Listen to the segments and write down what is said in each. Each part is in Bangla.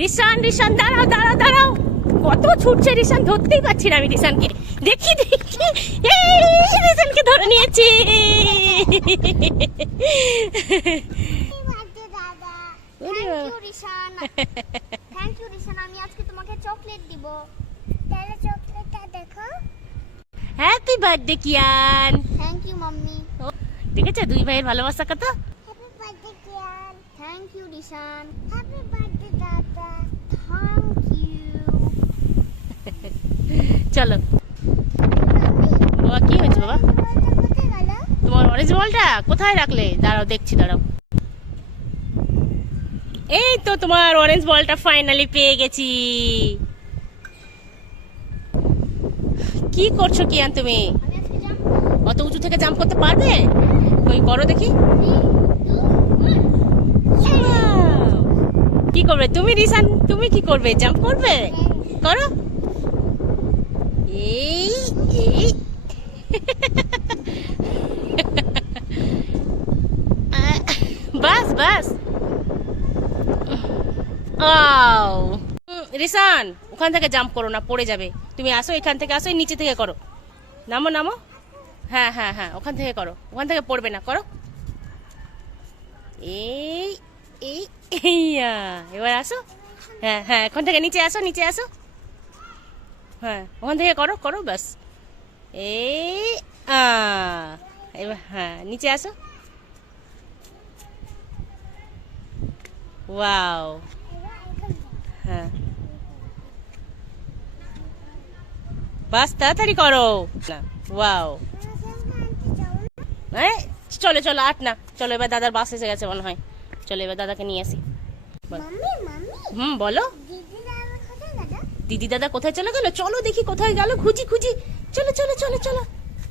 রিশান রিশান দাঁড়াও দাঁড়াও দাঁড়াও, কত ছুটছে রিশান, ধরতেই পারছি না আমি রিশানকে। দেখি দেখি, এই রিশানকে ধরে নিয়েছি। থ্যাংক ইউ রিশান, আমি আজকে তোমাকে চকলেট দিব। তাহলে চকলেটটা দেখো। Happy birthday Kiyan. Thank you mummy. দেখেছো দুই ভাইয়ের ভালোবাসা কত। Happy birthday Kiyan. Thank you Rishan. Happy birthday দাদা। Thank you. চলো বাবা, কি হয়েছে বাবা? কোথায় গেল? তোমার অরেঞ্জ বলটা কোথায় রাখলে? দাঁড়াও দেখছি, দাঁড়াও। এই তো তোমার অরেঞ্জ বলটা ফাইনালি পেয়ে গেছি। কি করছো কিয়ান তুমি? আমি আজকে জাম্প অত উঁচু থেকে জাম্প করতে পারবে? ওই করো দেখি। কি করবে তুমি রিশান? তুমি কি করবে? জাম্প করবে? করো। এই এই বাস বাস। রিশান ওখান থেকে জাম্প করো না, পড়ে যাবে। তুমি আসো, এখান থেকে আসো, নিচে থেকে করো। নামো নামো। হ্যাঁ হ্যাঁ হ্যাঁ, ওখান থেকে করো, ওখান থেকে পড়বে না, করো। এই এই এইয়া, এবার আসো। হ্যাঁ হ্যাঁ, ওখান থেকে নিচে আসো, নিচে আসো। হ্যাঁ ওখান থেকে করো করো, ব্যাস। এই এবার হ্যাঁ নিচে আসো। ওয়াও। হ্যাঁ বাস, তাড়াতাড়ি করো না। ওয়াও। এই চলো চলো, আট না, চলো এবার দাদার বাস এসে গেছে মনে হয়। চলো এবার দাদাকে নিয়ে আসি। মাম্মি মাম্মি বলো। দিদি দাদা কোথায় গেল? দিদি দাদা কোথায় চলে গেল? চলো দেখি কোথায় গেল, খুঁজি খুঁজি। চলো চলো চলো চলো,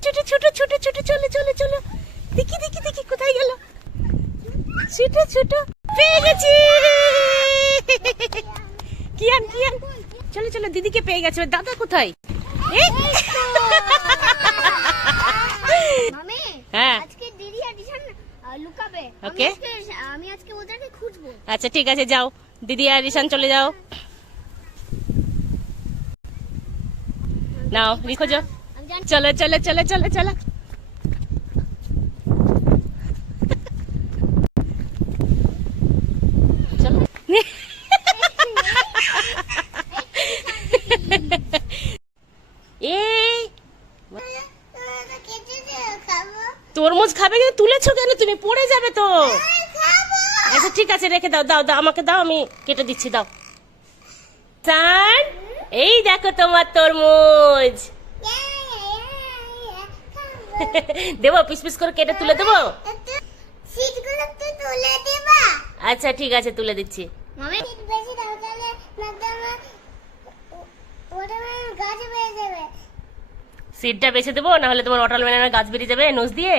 ছোট ছোট ছোট ছোট, চলো চলো চলো, দেখি দেখি দেখি কোথায় গেল। ছোট ছোট, পেয়ে গেছি। কিয়ান কিয়ান, চলো চলো, দিদিকে পেয়ে গেছে। দাদা কোথায়? মামি হ্যাঁ আজকে দিদি আর রিশান লুকাবে। ওকে। আমি আজকে ওদেরকে খুঁজবো। আচ্ছা ঠিক আছে, যাও, দিদি আর রিশান চলে যাও। নাও লিখো যাও। আমি জানি। চলো চলো চলো চলো চলো। চলো। এই তরমুজ খাবে কিন্তু তুলেছো কেন তুমি? পড়ে যাবে তো। আচ্ছা ঠিক আছে, রেখে দাও, দাও দাও, আমাকে দাও, আমি কেটে দিচ্ছি, দাও। সান, এই দেখো তোমার তরমুজ। দেবো, পিস পিস করে কেটে তুলে দেবো। সিটগুলো তো তুলে দিবা। আচ্ছা ঠিক আছে, তুলে দিচ্ছি। মামি সিট বেশি দাও, তাহলে ওটা গাছে বেয়ে যাবে। সিটটা বেছে দেবো, না হলে তোমার ওয়াটারমেলনের গাছ বেরিয়ে যাবে নোজ দিয়ে।